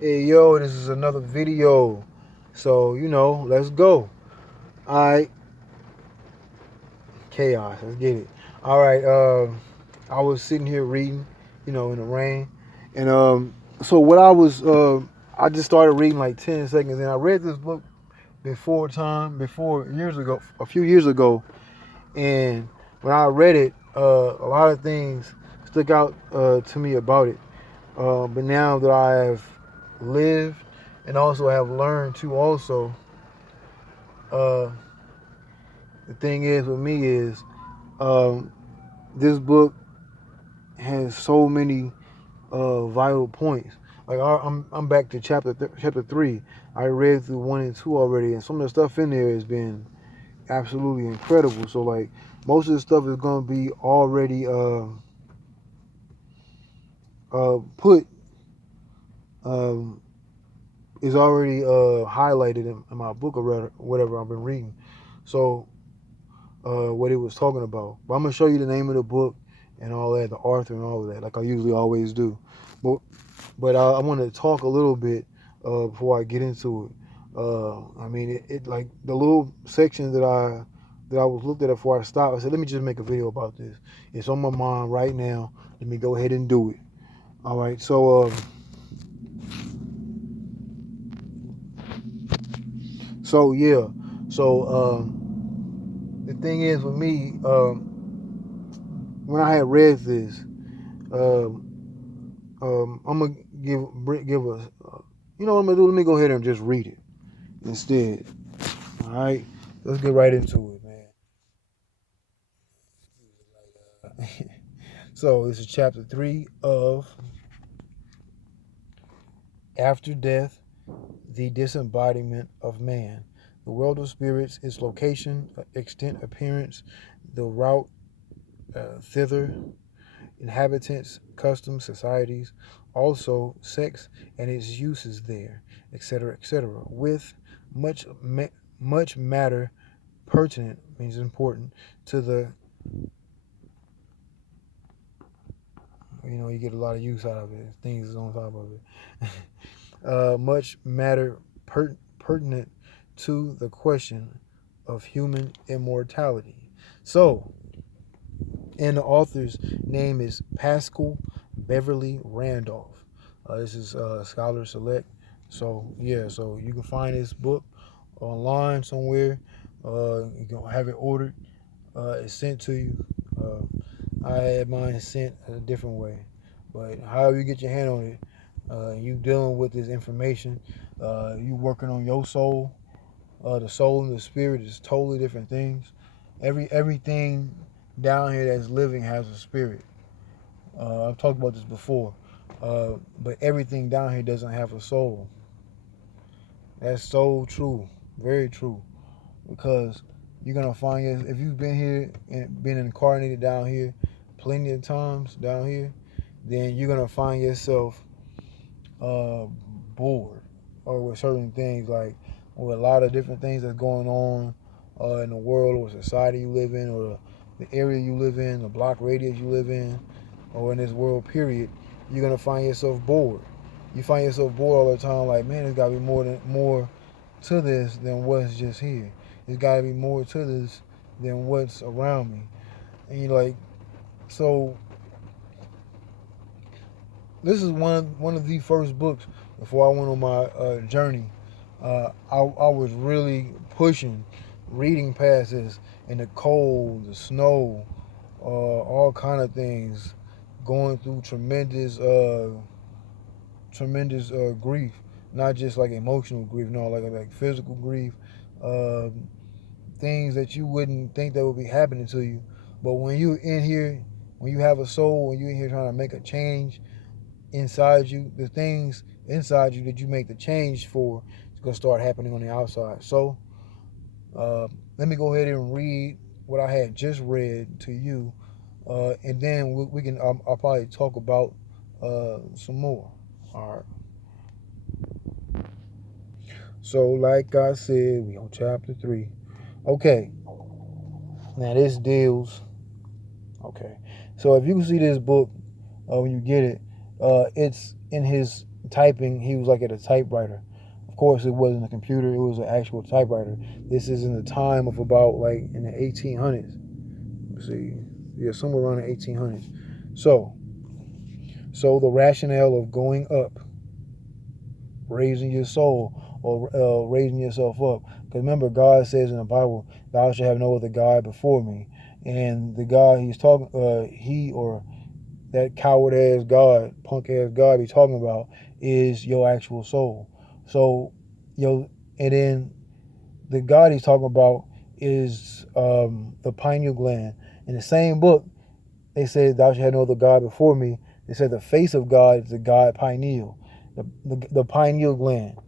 Hey yo, this is another video. So, let's go. Alright, chaos, let's get it. Alright, I was sitting here reading, in the rain. And so what I just started reading like 10 seconds, and I read this book before years ago, a few years ago. And when I read it, a lot of things stuck out to me about it. But now that I have lived and also have learned to also, uh, the thing is with me is um, this book has so many vital points. Like I'm back to chapter 3. I read through 1 and 2 already, and some of the stuff in there has been absolutely incredible. So like most of the stuff is gonna be already put um, is already highlighted in my book or whatever I've been reading. So what it was talking about. But I'm gonna show you the name of the book and all that, the author and all of that, like I usually always do. But I want to talk a little bit before I get into it. I mean, it like the little section that I was looked at before I stopped. I said, let me just make a video about this. It's on my mind right now. Let me go ahead and do it. All right. So yeah. So the thing is with me, when I had read this, um, I'm gonna give a, you know what I'm gonna do? Let me go ahead and just read it instead. All right, let's get right into it, man. So this is chapter 3 of After Death, the Disembodiment of Man. The world of spirits, its location, extent, appearance, the route thither, inhabitants, customs, societies, also sex and its uses there, etc., with much much matter pertinent means important to the, you get a lot of use out of it. Things on top of it. Much matter pertinent to the question of human immortality. So, and the author's name is Paschal Beverly Randolph. This is Scholar Select. So yeah, so you can find this book online somewhere. You can have it ordered. It's sent to you. I had mine sent a different way, but however you get your hand on it, you dealing with this information. You working on your soul. The soul and the spirit is totally different things. Everything down here that's living has a spirit. I've talked about this before, but everything down here doesn't have a soul. That's so true, very true, because you're gonna find if you've been here and been incarnated down here plenty of times down here, then you're gonna find yourself uh, bored or with certain things, like with a lot of different things that's going on in the world or society you live in, or the area you live in, the block radius you live in, or in this world period. You're gonna find yourself bored. You find yourself bored all the time, like, man, there's gotta be more to this than what's just here. There's gotta be more to this than what's around me. And you're like, so this is one of the first books before I went on my journey. I was really pushing, reading past this in the cold, the snow, all kind of things, going through tremendous grief, not just like emotional grief, no, like physical grief, uh, things that you wouldn't think that would be happening to you. But when you're in here, when you have a soul, when you're in here trying to make a change inside you, the things inside you that you make the change for is going to start happening on the outside. So let me go ahead and read what I had just read to you, and then we can I'll probably talk about some more. All right. So like I said, we on chapter 3. Okay. Now this deals. Okay. So if you can see this book when you get it, it's in his typing, he was like at a typewriter. Of course, it wasn't a computer, it was an actual typewriter. This is in the time of about like in the 1800s. Let's see, yeah, somewhere around the 1800s. So the rationale of going up, raising your soul, or raising yourself up. Because remember, God says in the Bible, "Thou shalt have no other God before me." And the God he's talking, he or that coward ass God, punk ass God he's talking about is your actual soul. So, and then the God he's talking about is the pineal gland. In the same book, they said, "Thou shalt have no other God before me." They said the face of God is the God pineal, the pineal gland.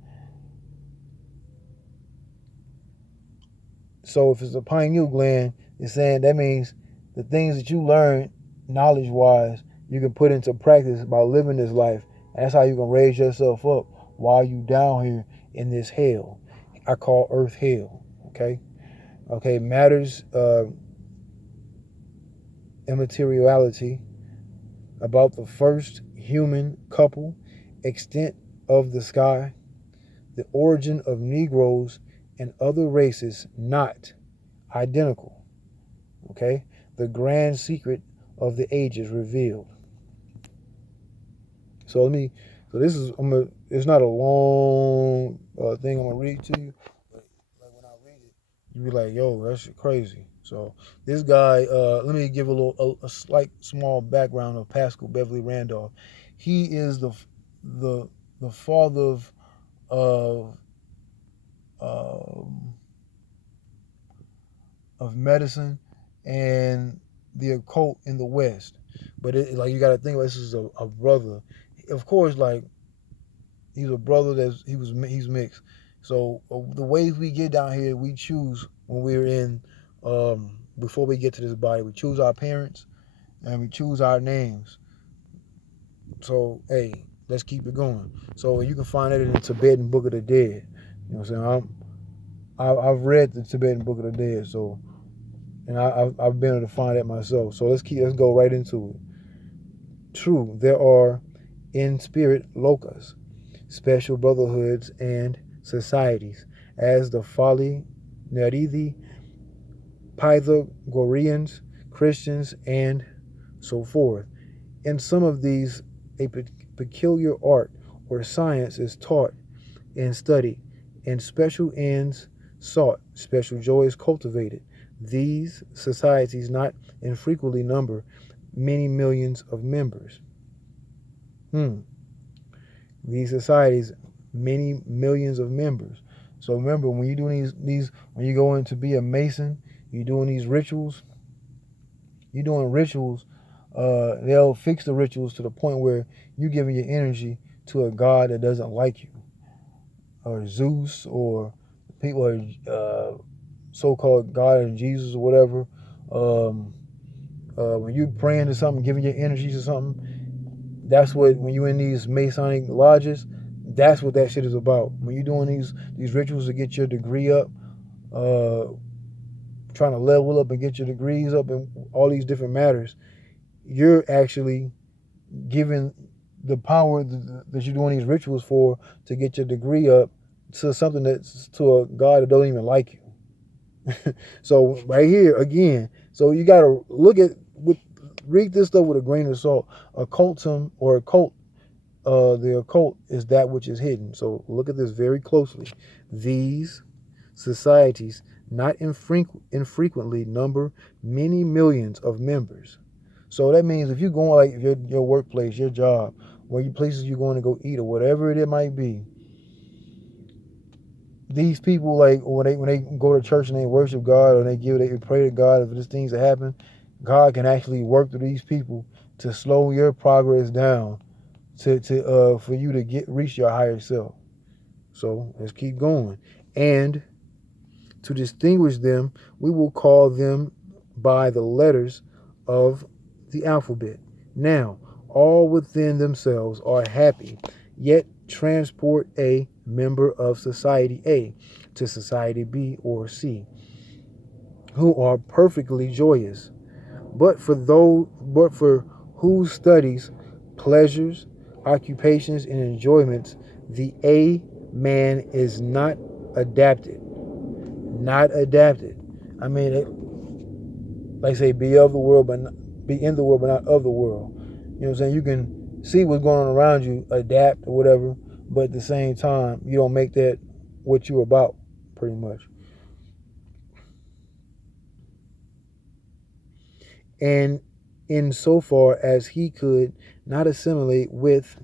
So if it's a pineal gland, it's saying that means the things that you learn knowledge wise, you can put into practice by living this life. That's how you can raise yourself up while you down here in this hell. I call earth hell. Okay, matters immateriality about the first human couple, extent of the sky, the origin of Negroes and other races not identical. Okay, the grand secret of the ages revealed. So this is, it's not a long thing I'm gonna read to you, but like when I read it, you be like, yo, that shit crazy. So this guy, let me give a slight small background of Paschal Beverly Randolph. He is the father of um, of medicine and the occult in the West. But like you got to think about, this is a brother. Of course, like he's a brother he's mixed. So the ways we get down here, we choose when we're in before we get to this body. We choose our parents and we choose our names. So hey, let's keep it going. So you can find that in the Tibetan Book of the Dead. You know what I'm saying? I've read the Tibetan Book of the Dead, so and I've been able to find that myself. So let's go right into it. True, there are in spirit lokas, special brotherhoods and societies, as the Fali, Naridi, Pythagoreans, Christians, and so forth. In some of these, a peculiar art or science is taught and studied, and special ends sought, special joys cultivated. These societies not infrequently number many millions of members. These societies, many millions of members. So remember, when you're doing when you go in to be a Mason, you're doing these rituals. You're doing rituals. They'll fix the rituals to the point where you're giving your energy to a god that doesn't like you, or Zeus, or people, or so-called God and Jesus or whatever. When you're praying to something, giving your energy to something, that's what, when you're in these Masonic lodges, that's what that shit is about. When you're doing these rituals to get your degree up, trying to level up and get your degrees up in all these different matters, you're actually giving the power that you're doing these rituals for to get your degree up to something that's to a God that don't even like you. So right here again, so you got to read this stuff with a grain of salt. Occultum or occult, the occult is that which is hidden. So look at this very closely. These societies not infrequently number many millions of members. So that means if you're going, like, if your workplace, your job, where you places you're going to go eat or whatever it might be, these people, like when they go to church and they worship God, or they pray to God, if there's things that happen, God can actually work through these people to slow your progress down, for you to reach your higher self. So let's keep going. And to distinguish them, we will call them by the letters of the alphabet. Now, all within themselves are happy, yet transport a member of society A to society B or C, who are perfectly joyous. But for whose studies, pleasures, occupations, and enjoyments, the A man is not adapted. Not adapted. I mean, like I say, be of the world, but not, be in the world, but not of the world. You know what I'm saying? You can see what's going on around you, adapt or whatever, but at the same time, you don't make that what you're about, pretty much. And insofar as he could not assimilate with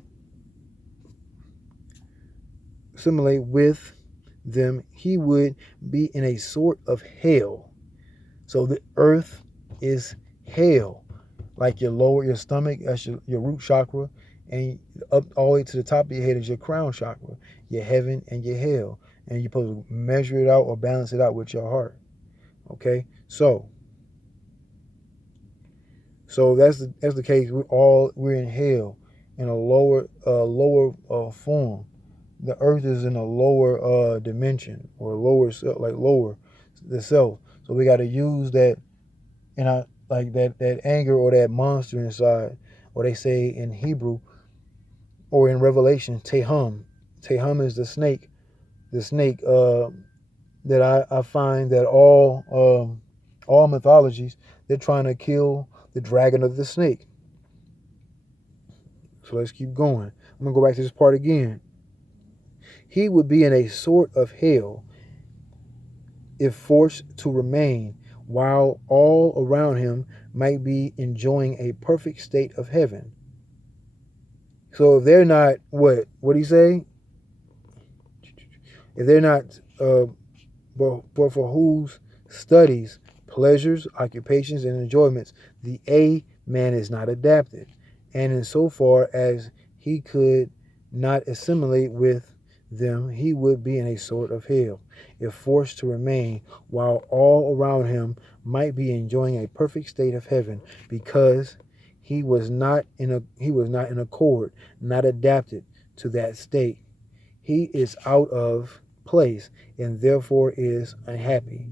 them, he would be in a sort of hell. So the earth is hell. Like your stomach, that's your root chakra, and up all the way to the top of your head is your crown chakra, your heaven and your hell. And you're supposed to measure it out or balance it out with your heart. Okay? So that's the case. We're in hell in a lower form. The earth is in a lower dimension or lower the self. So we got to use that in our like that anger or that monster inside, or they say in Hebrew or in Revelation, Teham. Teham is the snake. The snake that I find that all mythologies, they're trying to kill the dragon of the snake. So let's keep going. I'm gonna go back to this part again. He would be in a sort of hell if forced to remain, while all around him might be enjoying a perfect state of heaven. So if they're not, what do you say? If they're not, but for whose studies, pleasures, occupations, and enjoyments, the A man is not adapted, and insofar as he could not assimilate with them, he would be in a sort of hell, if forced to remain, while all around him might be enjoying a perfect state of heaven, because he was not in accord, not adapted to that state. He is out of place and therefore is unhappy.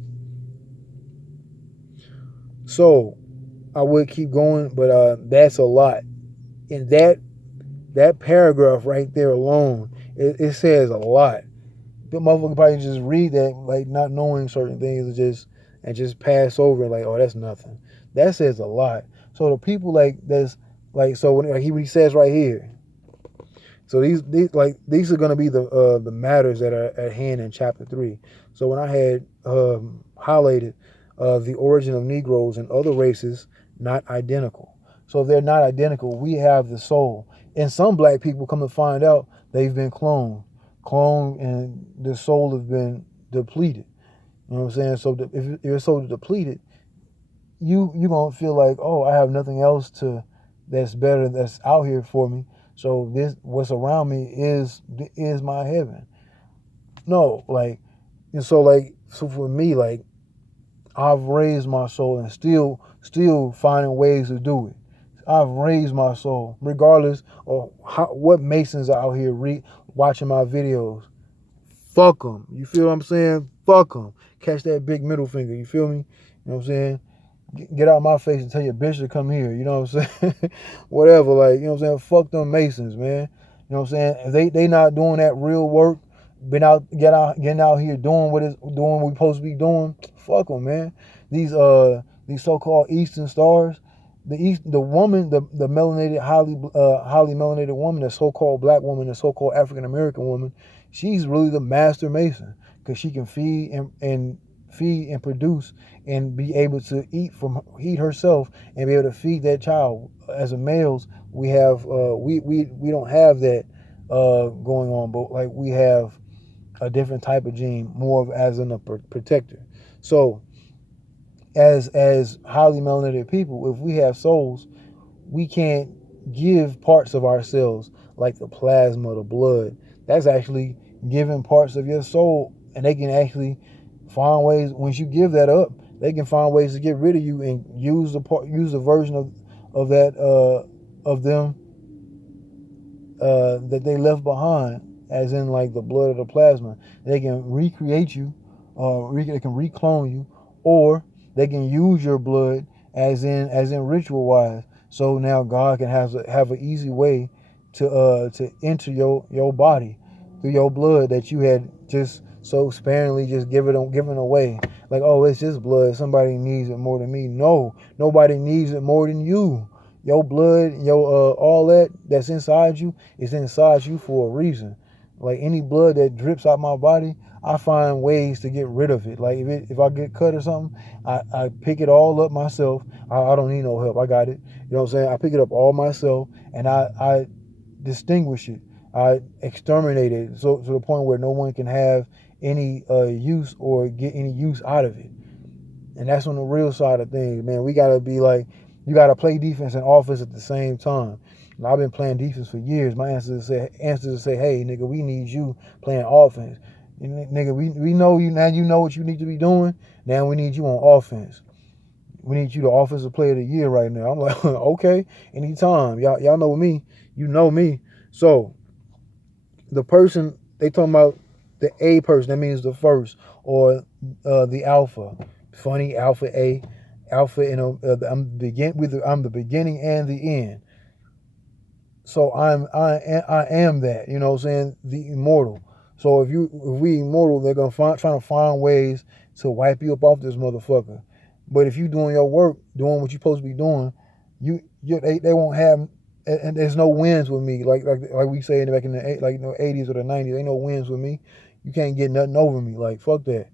So I would keep going, but that's a lot. And that paragraph right there alone, it says a lot. The motherfucker probably just read that like not knowing certain things and just pass over and like, oh, that's nothing. That says a lot. So the people like that's like so when he says right here. So these are going to be the matters that are at hand in chapter 3. So when I had highlighted the origin of Negroes and other races not identical. So if they're not identical, we have the soul. And some black people come to find out they've been cloned, and the soul has been depleted. You know what I'm saying? So if your soul is depleted, you gonna feel like, oh, I have nothing else that's better, that's out here for me. So this what's around me is my heaven. No, so for me, like I've raised my soul and still finding ways to do it. I've raised my soul, regardless of what Masons are out here watching my videos. Fuck them. You feel what I'm saying? Fuck them. Catch that big middle finger. You feel me? You know what I'm saying? Get out of my face and tell your bitch to come here. You know what I'm saying? Whatever. Like, you know what I'm saying? Fuck them Masons, man. You know what I'm saying? If they not doing that real work, getting out here doing what we supposed to be doing, fuck them, man. These so-called Eastern stars, the woman, the melanated, highly melanated woman, the so-called black woman, the so-called African American woman, she's really the master Mason because she can feed and produce and be able to eat herself and be able to feed that child. As a males, we have we don't have that going on, but like we have a different type of gene, more of as in a protector. So as highly melanated people, if we have souls, we can't give parts of ourselves like the plasma, the blood. That's actually giving parts of your soul, and they can actually find ways. Once you give that up, they can find ways to get rid of you and use the version of that of them that they left behind, as in like the blood or the plasma. They can recreate you, they can reclone you, or they can use your blood as in ritual wise. So now God can have an easy way to enter your body through your blood that you had just so sparingly just given away. Like, oh, it's just blood. Somebody needs it more than me. No, nobody needs it more than you. Your blood, your all that's inside you is inside you for a reason. Like any blood that drips out my body, I find ways to get rid of it. Like if I get cut or something, I pick it all up myself. I don't need no help. I got it. You know what I'm saying? I pick it up all myself and I distinguish it. I exterminate it so to the point where no one can have any use or get any use out of it. And that's on the real side of things, man. We gotta be like, you gotta play defense and offense at the same time. And I've been playing defense for years. My answer is to say, hey, nigga, we need you playing offense. Nigga, we know you now. You know what you need to be doing. Now we need you on offense. We need you the offensive player of the year right now. I'm like, okay, anytime. Y'all know me. You know me. So the person they talking about, the A person, that means the first, or the alpha. Funny, alpha A, alpha. I'm the beginning and the end. So I am that. You know what I'm saying? The immortal. So if we immortal, they're gonna trying to find ways to wipe you up off this motherfucker. But if you doing your work, doing what you're supposed to be doing, they won't have. And there's no wins with me, like we say back in the 80s or the 90s. Ain't no wins with me. You can't get nothing over me. Like fuck that.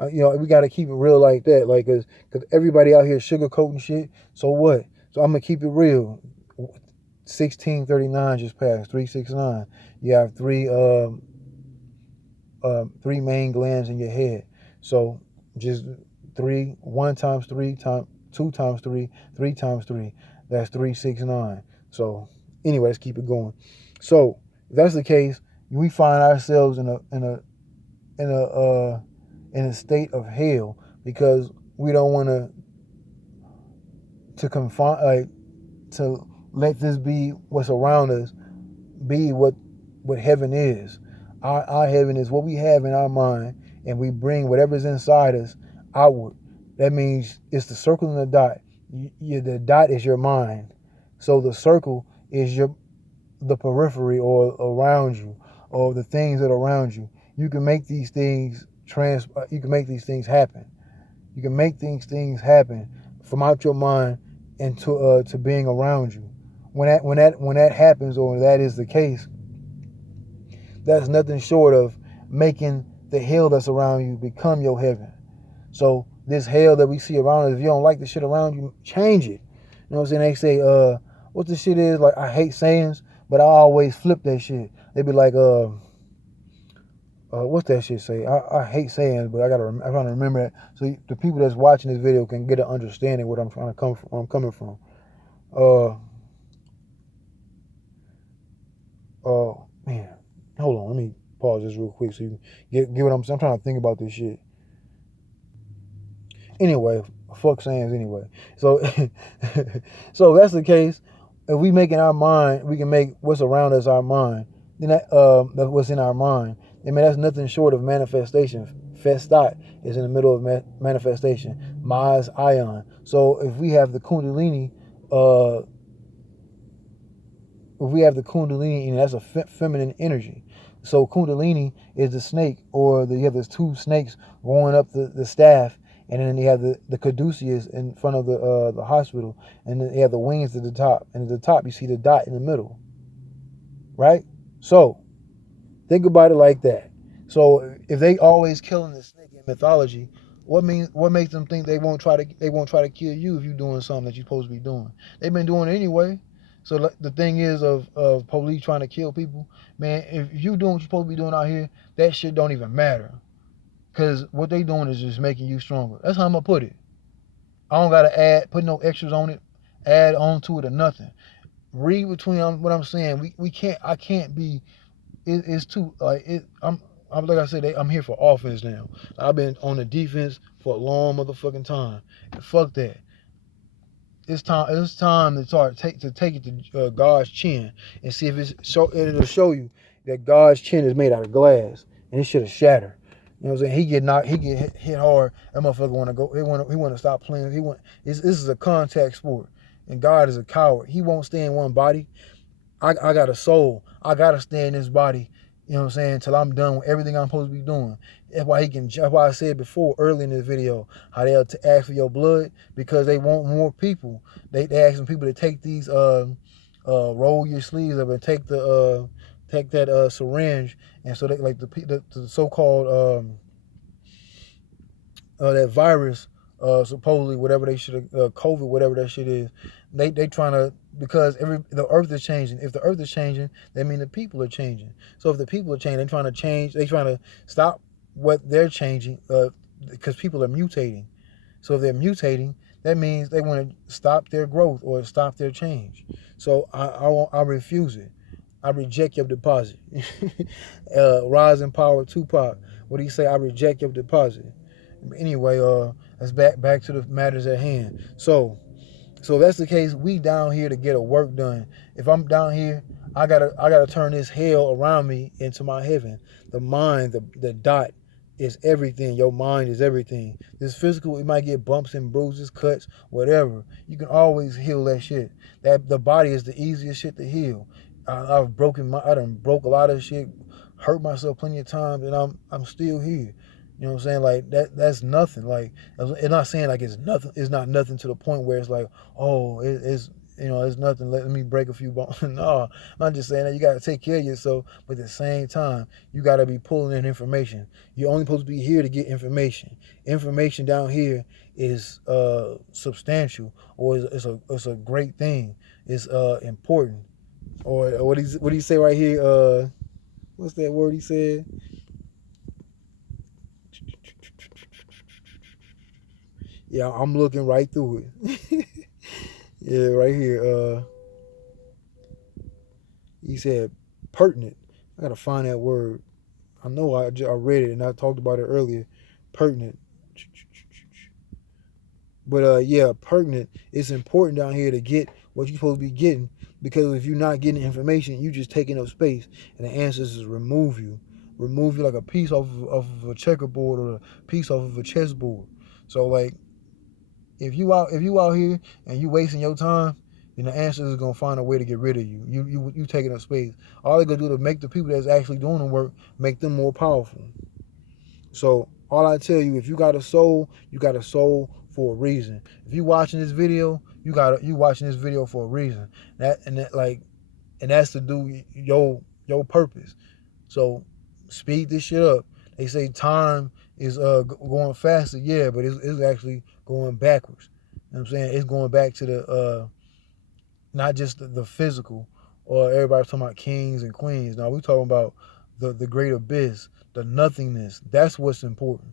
We got to keep it real like that. Like cause everybody out here sugarcoating shit. So what? So I'm gonna keep it real. 1639 just passed. 369. You have three main glands in your head. So just 1 times 3 times 2 times 3, 3 times 3. That's 369. So anyway, let's keep it going. So if that's the case, we find ourselves in a state of hell because we don't want to confine, to let this be what's around us, be what heaven is. Our heaven is what we have in our mind, and we bring whatever's inside us outward. That means it's the circle and the dot. The dot is your mind. So the circle is the periphery or around you, or the things that are around you. You can make these things you can make these things happen. You can make these things happen from out your mind and to being around you. When that happens, or that is the case, that's nothing short of making the hell that's around you become your heaven. So this hell that we see around us, if you don't like the shit around you, change it. You know what I'm saying? They say, what the shit is, like, I hate sayings, but I always flip that shit. They be like, what's that shit say? I hate sayings, but I'm trying to remember that. So the people that's watching this video can get an understanding where I'm coming from. Man, hold on, let me pause this real quick so you get what I'm saying. I'm trying to think about this shit. Anyway, fuck sayings anyway. So, so if that's the case, if we make in our mind, we can make what's around us our mind. Then that's what's in our mind. I mean, that's nothing short of manifestation. Festat is in the middle of manifestation. Mas ion. So if we have the Kundalini, and that's a feminine energy. So Kundalini is the snake, or you have these two snakes going up the staff. And then you have the cauduceus in front of the hospital, and then you have the wings at the top. And at the top, you see the dot in the middle, right? So think about it like that. So if they always killing the snake in mythology, what makes them think they won't try to kill you if you're doing something that you're supposed to be doing? They've been doing it anyway. So the thing is of police trying to kill people, man. If you doing what you're supposed to be doing out here, that shit don't even matter. Because what they doing is just making you stronger. That's how I'm going to put it. I don't got to put no extras on it, add on to it or nothing. Read between what I'm saying. I can't be, it's too, like, I'm like I said, I'm here for offense now. I've been on the defense for a long motherfucking time. And fuck that. It's time to start to take it to God's chin and see if it'll show you that God's chin is made out of glass and it should have shattered. You know what I'm saying? He get hit hard. That motherfucker want to go. He want to stop playing. This is a contact sport, and God is a coward. He won't stay in one body. I got a soul. I gotta stay in this body, you know what I'm saying, until I'm done with everything I'm supposed to be doing. That's why I said before early in this video how they'll ask for your blood because they want more people. They asking people to take these roll your sleeves up and take that syringe, and so they like the so-called that virus, supposedly whatever they should COVID, whatever that shit is, they trying to, because the earth is changing. If the earth is changing, that means the people are changing. So if the people are changing, they trying to stop what they're changing, because people are mutating. So if they're mutating, that means they want to stop their growth or stop their change. So I refuse it. I reject your deposit. Rise in Power, Tupac. What do you say? I reject your deposit. Anyway, let's back to the matters at hand. So if that's the case, we down here to get a work done. If I'm down here, I gotta turn this hell around me into my heaven. The mind, the dot is everything. Your mind is everything. This physical, it might get bumps and bruises, cuts, whatever. You can always heal that shit. That the body is the easiest shit to heal. I done broke a lot of shit, hurt myself plenty of times, and I'm still here. You know what I'm saying? Like that's nothing. Like, it's not saying like it's nothing. It's not nothing to the point where it's like, oh, it's it's nothing. Let me break a few bones. No, I'm not just saying that. You got to take care of yourself, but at the same time, you got to be pulling in information. You're only supposed to be here to get information. Information down here is substantial, or it's a great thing. It's important. Or what do you say right here? What's that word he said? Yeah, I'm looking right through it. Yeah, right here. He said pertinent. I gotta find that word. I know I read it and I talked about it earlier. Pertinent. But yeah, pertinent. It's important down here to get what you're supposed to be getting, because if you're not getting information, you just taking up space, and the ancestors remove you like a piece off of a checkerboard or a piece off of a chessboard. So like, if you out here and you wasting your time, then the ancestors is gonna find a way to get rid of you. You taking up space. All they gonna do to make the people that's actually doing the work, make them more powerful. So all I tell you, if you got a soul, you got a soul for a reason. If you watching this video, you watching this video for a reason. And that's to do your purpose. So speed this shit up. They say time is going faster, yeah, but it's actually going backwards. You know what I'm saying? It's going back to the not just the physical, or everybody's talking about kings and queens. Now we talking about the great abyss, the nothingness. That's what's important.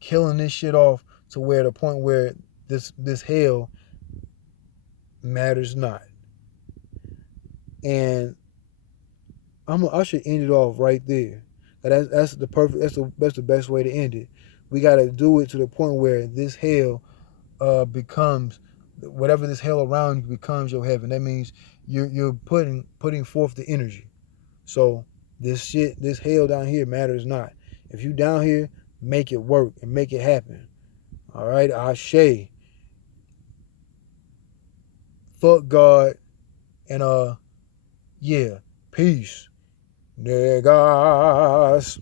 Killing this shit off to where the point where this hell matters not. And I should end it off right there. That's the best way to end it. We gotta do it to the point where this hell becomes, whatever this hell around you becomes your heaven. That means you're putting forth the energy. So this hell down here matters not. If you down here, make it work and make it happen. All right, Ashe. Fuck God, and yeah, peace, niggas.